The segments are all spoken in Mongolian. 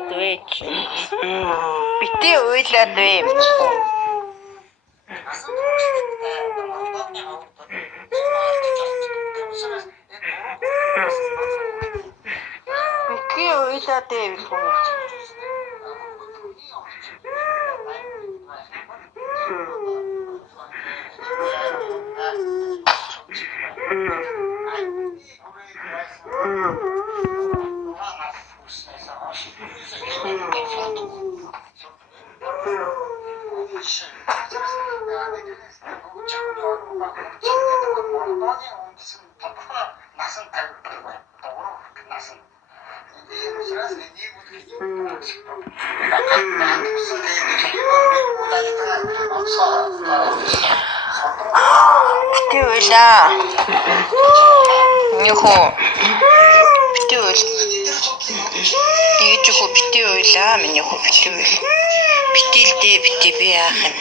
уйлаад вэж. Бити уйлаад вэ. Бити уйлаад вэ. Бити уйлаа. Нөхөө. Бити уйл. Ээжихөө бити уйлаа. Миний хөө бити уйл. Битилдээ бити би яах юм.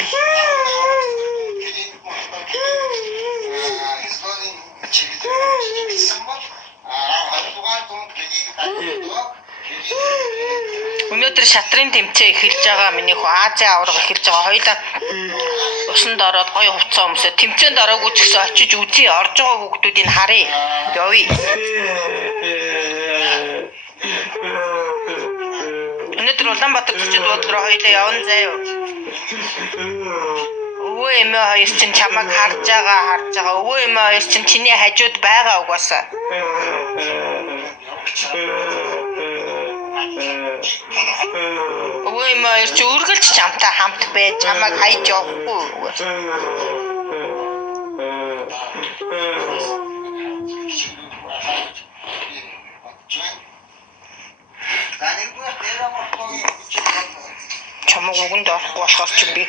Өнөөдөр шатрын тэмцээн эхэлж байгаа. Миний хөө Азийн аварга эхэлж байгаа. Хоёулаа усанд ороод гоё хувцас өмсөө тэмцээнд ороогүй ч гэсэн очиж үзье. Орж байгаа хүүхдүүдийг харъя. Явъя. Өнөөдөр Улаанбаатар төчид уулдраа хоёулаа явна заяа. Өвөө эмээ хоёр чинь чамайг харж байгаа. Өвөө эмээ хоёр чинь чиний хажууд байгаа угаасаа. Өвөө эмээ хоёр чи үргэлж чамтай хамт байж чамайг хайж явахгүй. Чамайг үгэнд орохгүй болохоор чи би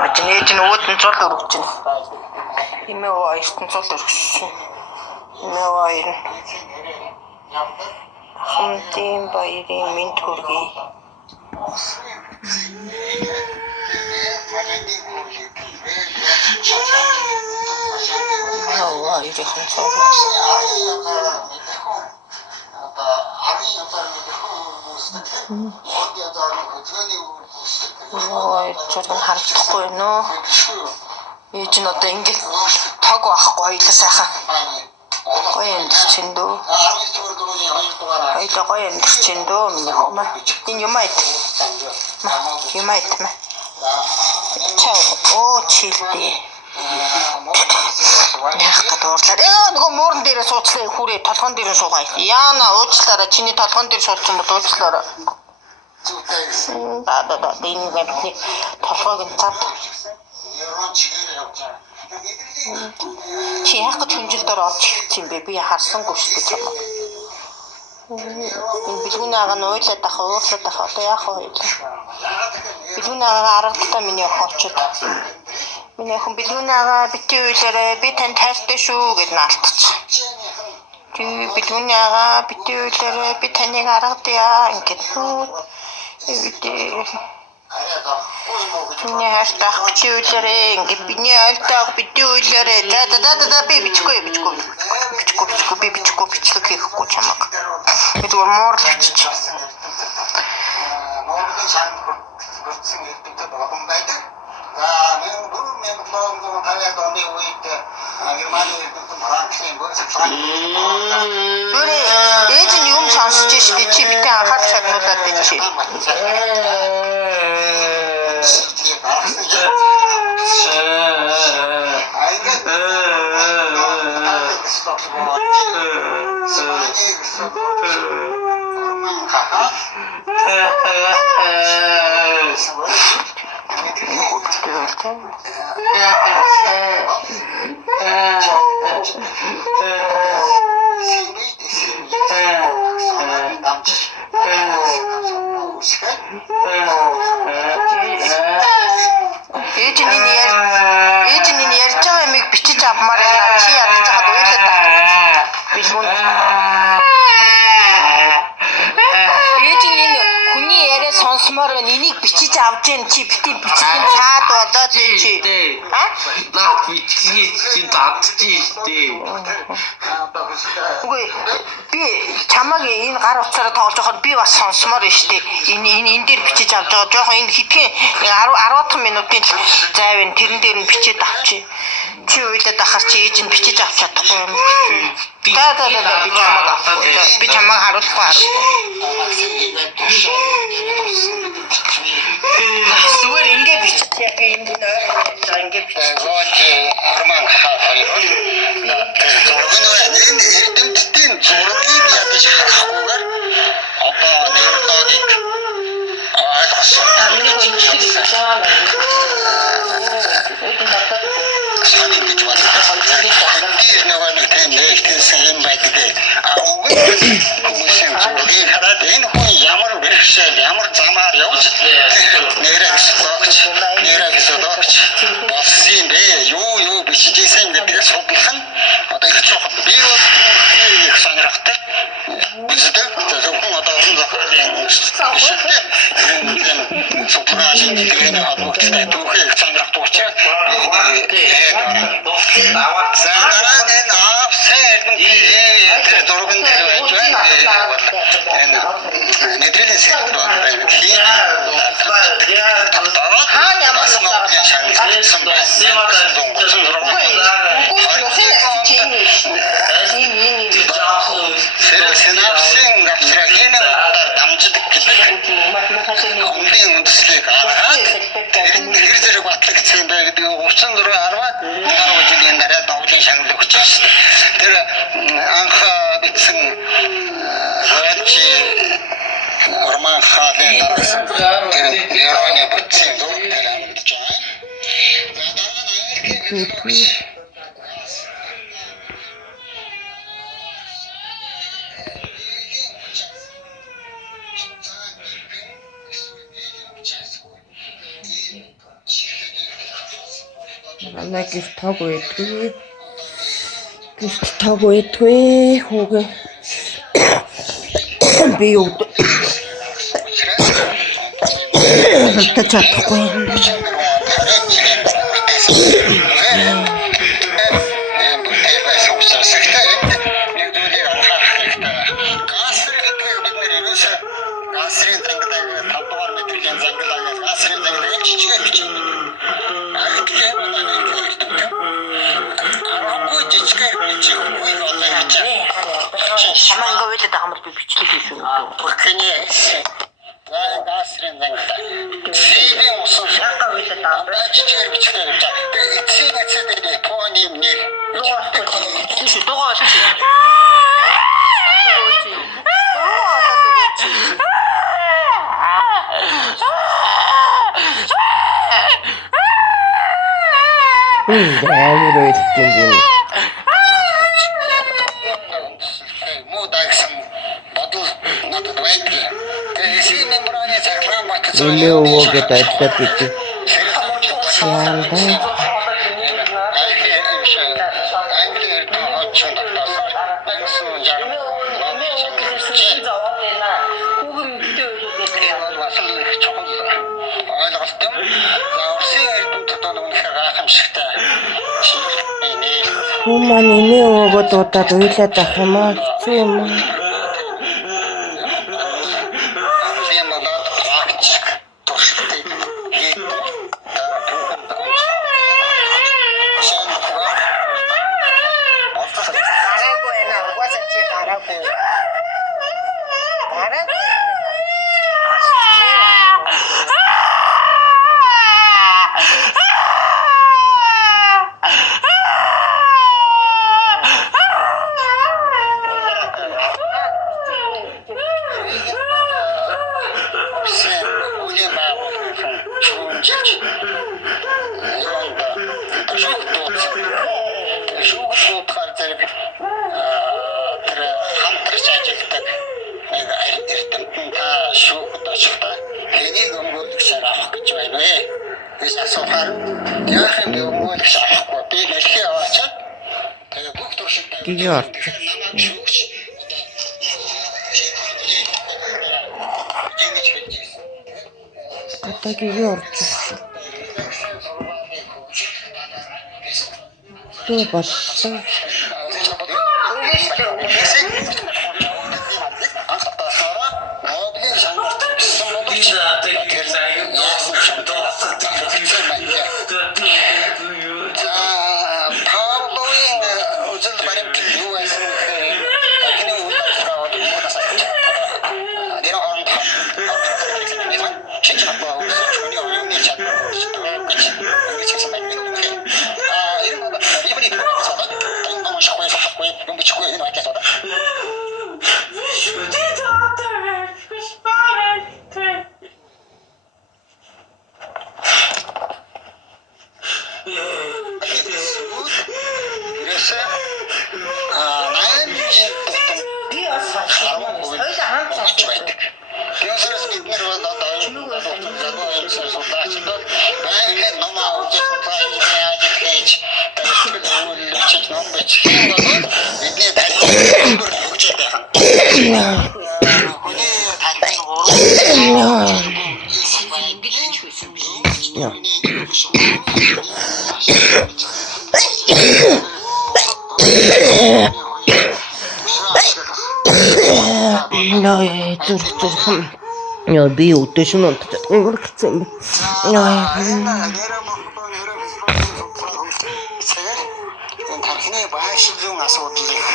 Ачнэж нүүдэн цол өргөж байна. Имээ өөстөн цол өргөсөн. Имээ хоёр. Хамтын баярын мэд хүргэе. Яа, ири хонцоо. Ой, чорон харагдахгүй нөө. Ээж нь одоо ингэ тог байхгүй хоёлаа сайхан. Гоё амьдчин дөө. Хоёлаа гоё амьдчин дөө миний хөөмөр. Энэ юм айт. Юм айт мэ. Чаа. Оо чилдээ. Яах гээд уурлаа. Нөгөө муурн дээр сууцлаа хүрээ толгон дээр суугаа. Яана уучлаарай. Чиний толгон дээр суудсан бол уучлаарай. Да энэ гэнэ толгойг нь цаад. Чи яах гэж хүнжилдээр орж ирсэн бэ? Би харсангүй шүү дээ чамаа. Энэ бэлгүүнээгаа нь уйлаад ах, уурлаад ах одоо яах вэ? Бэлгүүнээгаа аргадтаа миний охинчод. Миний охин бэлгүүнээгаа бити уйлаарэ, би тань тайртай шүү гэж наалтчих. Чи бэлгүүнээгаа бити уйлаарэ, би таныг аргадъя ингээд. Миний хаштай бити уйлаарэ, ингээд биний айлтаа бити уйлаарэ. Да би бичихгүй хийхгүй чамаг. Би зүгээр муурлаач. Ээж нь юм сонсож штэ чи битээ анхаарч чадмуулаад байна чи. Ээжний ярьж байгаа юмыг бичиж авмаар байна. Чи ядаж байгаад уйлаад байна. Бэлгүүн. бичиж авч ийн чи битий бичих цаад болоод чи. Наад бичих чи дадчих тий. Үгүй би чамаг энэ гар утсаараа тоглож байхад би бас сонсомоор нь штэ. Энэ дээр бичиж авч байгаа. Жохон энэ хитгэн 10 минутын зайвын тэрэн дээр нь бичиж авчи. Чи үйлдэл ахаар чи ээж нь бичиж авч чадахгүй юм. Би чамаг харуулахгүй. Зүгээр ингэ бичиж яг энд нь ингэ бичиж. Арман хаа энэ эрдэмтдийн зургийг ядаж харахгүйгээр одоо неврологик ойлгосон саний гэж байна. Тэр нөгөө тийм нэгтгэсэн юм байдаг. Хүмүүсийн зургийг хараад энэ хүн ямар бэрхшээл ямар замаар явж нэрээ зогч болсон бэ? Юу бичиж ийсэн гэдгийг судлах нь одоо их чухал. Би их сонирхолтой. Үздэг. Зөвхөн одоо орон зохиолын судлаач гэдэг нь холбогдсон түүхийг их сонирхдаг учраас дараа нь авсаад тэр дурган дээр байж байна. Энэ нэтрийн сектор синапсын гавчрагын дамждаг гэдэг өмнөний үндслийг хараад тэр зэрэг батлагдсан бай гэдэг 34 10 жилийн дараа довлын шагнал өгч шээ. Тэр анх бичсэн гэрчи Арман хаалын дараасан тэр яроны бүтцийн дург дээр амьдж байгаа. За дараа нь Америкийн Она гифт тог үйдгүй хүүгээ би юу чадахгүй Чамаа ингэ үйлдэл байгаа би бичлэг хийсэн үү? Бүркэний гасрын зангата. Сивийн усан шагаа үйлдэл байгаа. Жижигэр бичлэг гэж байна. Тэгээ эцсийн эцсийн тооны нэр. Тийш дугаа шүү. Амар үйлдэл юм. Ini uang kita tetap itu. Siapa? Kuman ini uang kita tuh tak sama cuma. Gidiyor. тагийн орж. Төө болсон. Яа би өдөөшн унтаад өнгөрчихсэн юм. Тархины байшин асуудлыг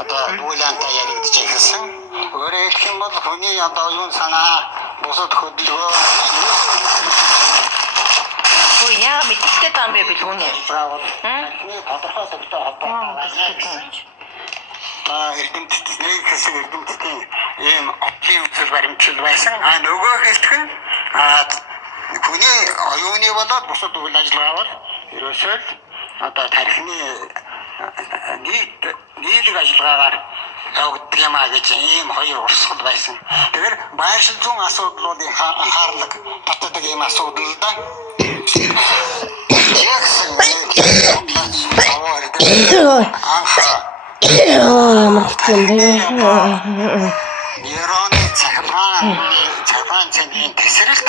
одоо дуулаантай яригдж ирсэн. Өөрөөр хэлбэл хүний одоо юу санаа бусад хөдөлгөөн Ой яа мэдтэй таам бэ билгүүнэ. тодорхой төвтэй холбоотой. Эрдэмтэд нэг хэсэг эрдэмтдийн ийм одлын үзэл баримтшил байсан. Нөгөө хэсэг нь хүний оюуны болоод бусад үйл ажиллагаа бол ерөөсөө л одоо тархины нийлэг ажиллагаагаар явагддаг юм а гэж ийм хоёр урсгал байсан. Тэгэхээр байшин зүүн асуудлуудын анхаарлаг татдаг ийм асуудал да. Ямар хэцүү бэ? Нейроны цагаан цэнгийн тесрэлт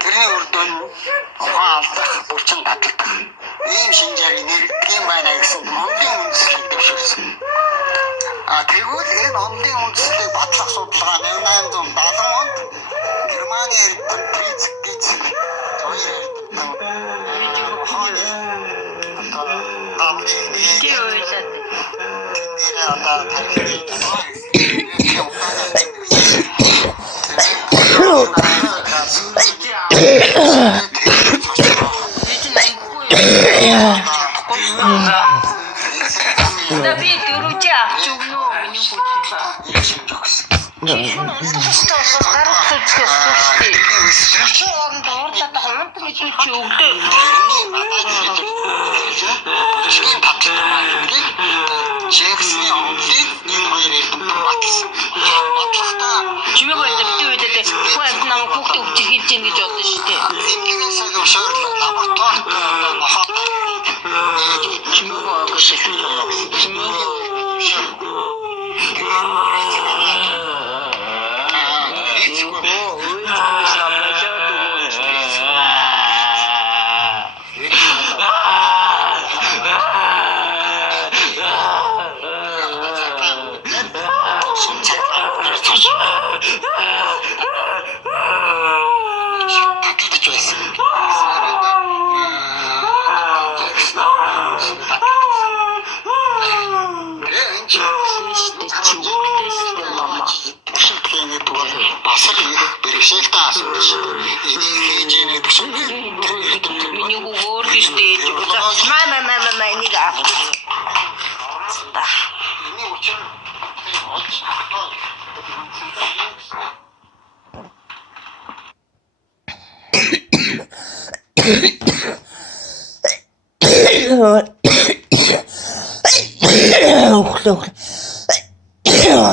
тэрний үр дүн ухаан алдах, булчин татдаг. Ийм шинжээр нэрддэг юм байна гэсэн онлын үндслийг дэвшүүлсэн. Тэгвэл энэ онлын үндслийг батлах судалгаа 1870 онд Германы эрдэмтэн Фриц Гицек хоёр эрдэмтэн ухааны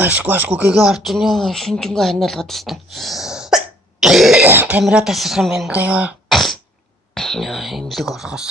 Ашгүй орж ийн шинжингээ ханиалгаад байна. Камера тасрах юм байна да ёо. Имлэг орохоос.